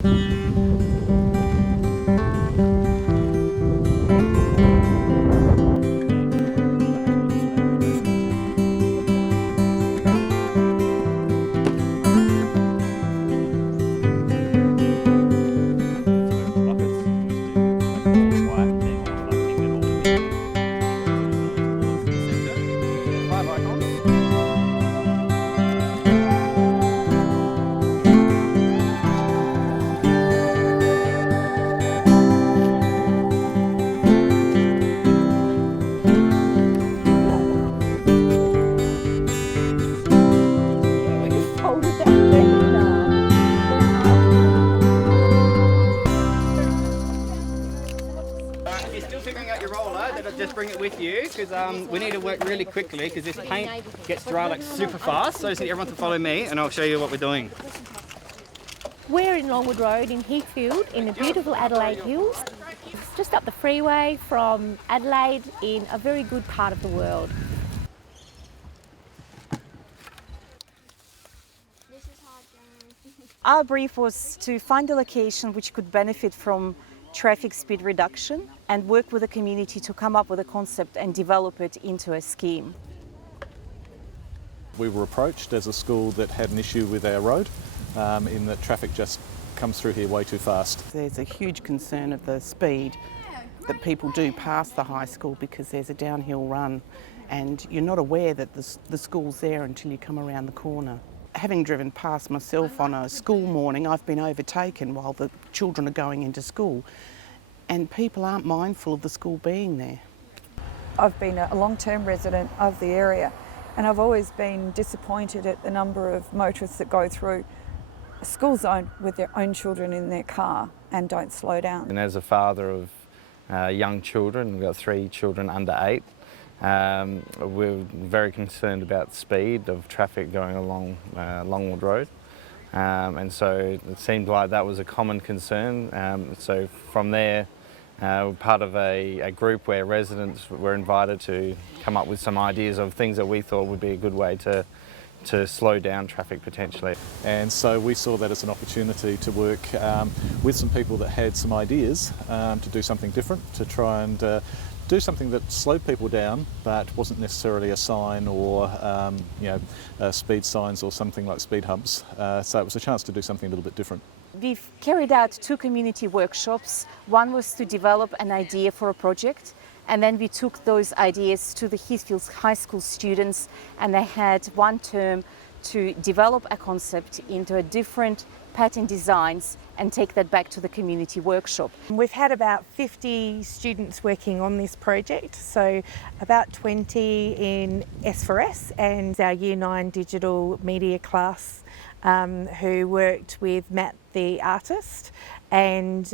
If you're still figuring out your roller, then just bring it with you because we need to work really quickly because this paint gets dry like super fast. So I just need everyone to follow me and I'll show you what we're doing. We're in Longwood Road in Heathfield in the beautiful Adelaide Hills, just up the freeway from Adelaide in a very good part of the world. Our brief was to find a location which could benefit from traffic speed reduction and work with the community to come up with a concept and develop it into a scheme. We were approached as a school that had an issue with our road in that traffic just comes through here way too fast. There's a huge concern of the speed that people do pass the high school because there's a downhill run and you're not aware that the school's there until you come around the corner. Having driven past myself on a school morning, I've been overtaken while the children are going into school and people aren't mindful of the school being there. I've been a long-term resident of the area and I've always been disappointed at the number of motorists that go through a school zone with their own children in their car and don't slow down. And as a father of young children, we've got 3 children under 8, we're very concerned about the speed of traffic going along Longwood Road. And so it seemed like that was a common concern. So from there, we're part of a group where residents were invited to come up with some ideas of things that we thought would be a good way to slow down traffic potentially. And so we saw that as an opportunity to work with some people that had some ideas to do something different, to try and do something that slowed people down but wasn't necessarily a sign or speed signs or something like speed humps. So it was a chance to do something a little bit different. We've carried out 2 community workshops. One was to develop an idea for a project, and then we took those ideas to the Heathfield High School students and they had 1 term to develop a concept into a different pattern designs and take that back to the community workshop. We've had about 50 students working on this project, so about 20 in S4S and our Year 9 digital media class who worked with Matt the artist and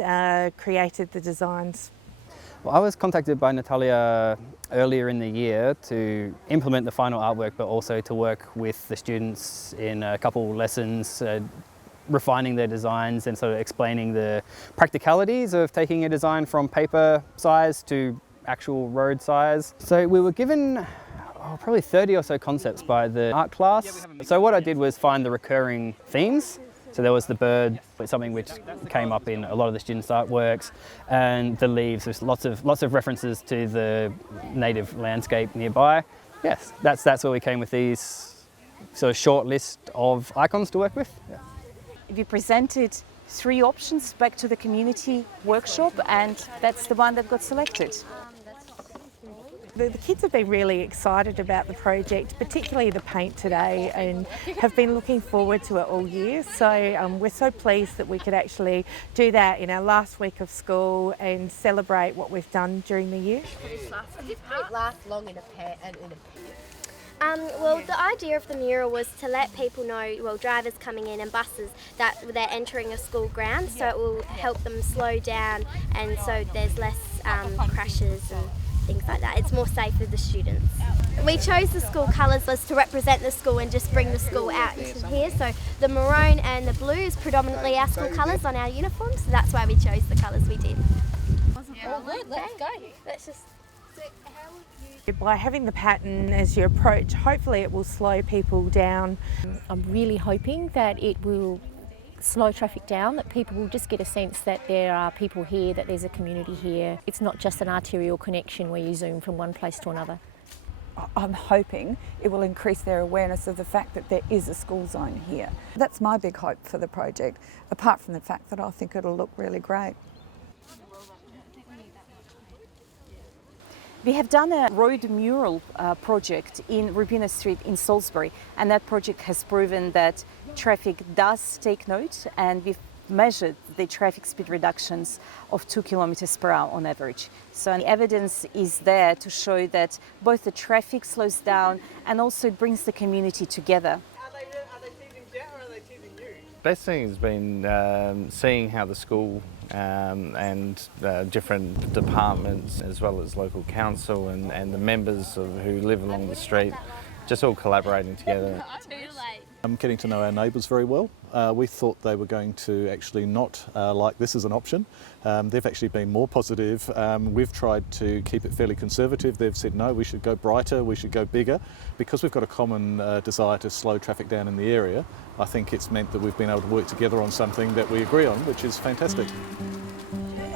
created the designs. Well, I was contacted by Natalia earlier in the year to implement the final artwork, but also to work with the students in a couple lessons, refining their designs and sort of explaining the practicalities of taking a design from paper size to actual road size. So we were given probably 30 or so concepts by the art class. So what I did was find the recurring themes. So there was the bird, something which came up in a lot of the students' artworks, and the leaves. There's lots of references to the native landscape nearby. Yes, that's where we came with these sort of short list of icons to work with. Yeah. We presented 3 options back to the community workshop and that's the one that got selected. The kids have been really excited about the project, particularly the paint today, and have been looking forward to it all year. So we're so pleased that we could actually do that in our last week of school and celebrate what we've done during the year. This paint lasts long in a pair and in a well, the idea of the mural was to let people know, well, drivers coming in and buses, that they're entering a school ground, so it will help them slow down and so there's less crashes and things like that. It's more safe for the students. We chose the school colours was to represent the school and just bring the school out into here. So the maroon and the blue is predominantly our school colours on our uniforms, so that's why we chose the colours we did. All good, let's go. Let's just... By having the pattern as your approach, hopefully it will slow people down. I'm really hoping that it will slow traffic down, that people will just get a sense that there are people here, that there's a community here. It's not just an arterial connection where you zoom from one place to another. I'm hoping it will increase their awareness of the fact that there is a school zone here. That's my big hope for the project, apart from the fact that I think it'll look really great. We have done a road mural project in Rubina Street in Salisbury, and that project has proven that traffic does take note, and we've measured the traffic speed reductions of 2 kilometers per hour on average. So the evidence is there to show that both the traffic slows down and also it brings the community together. Are they teasing Jet or are they teasing you? Best thing has been seeing how the school and different departments, as well as local council and the members who live along the street, just all collaborating together. Getting to know our neighbours very well. We thought they were going to actually not like this as an option. They've actually been more positive. We've tried to keep it fairly conservative. They've said no, we should go brighter, we should go bigger. Because we've got a common desire to slow traffic down in the area, I think it's meant that we've been able to work together on something that we agree on, which is fantastic.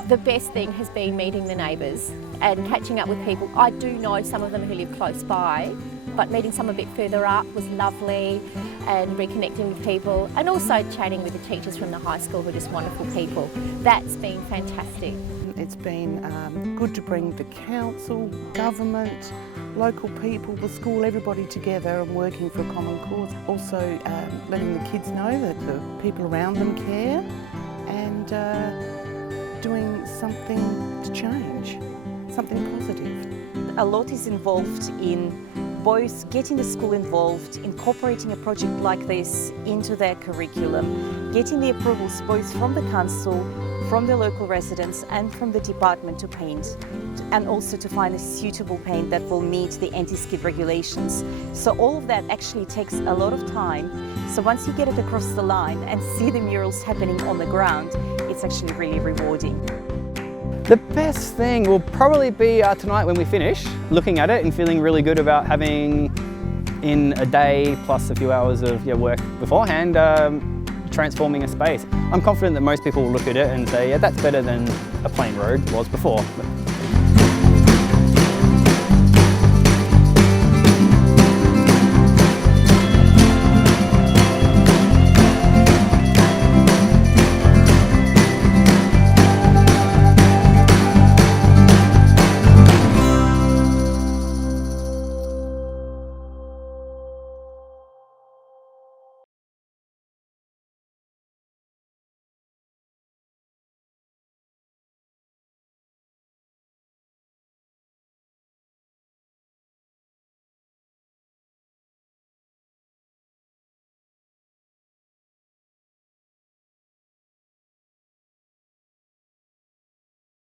The best thing has been meeting the neighbours and catching up with people. I do know some of them who live close by, but meeting some a bit further up was lovely, and reconnecting with people, and also chatting with the teachers from the high school who are just wonderful people. That's been fantastic. It's been good to bring the council, government, local people, the school, everybody together and working for a common cause. Also letting the kids know that the people around them care, and doing something to change, something positive. A lot is involved in both getting the school involved, incorporating a project like this into their curriculum, getting the approvals both from the council, from the local residents and from the department to paint, and also to find a suitable paint that will meet the anti-skid regulations. So all of that actually takes a lot of time. So once you get it across the line and see the murals happening on the ground, it's actually really rewarding. The best thing will probably be tonight when we finish, looking at it and feeling really good about having, in a day plus a few hours of work beforehand, transforming a space. I'm confident that most people will look at it and say, yeah, that's better than a plain road was before.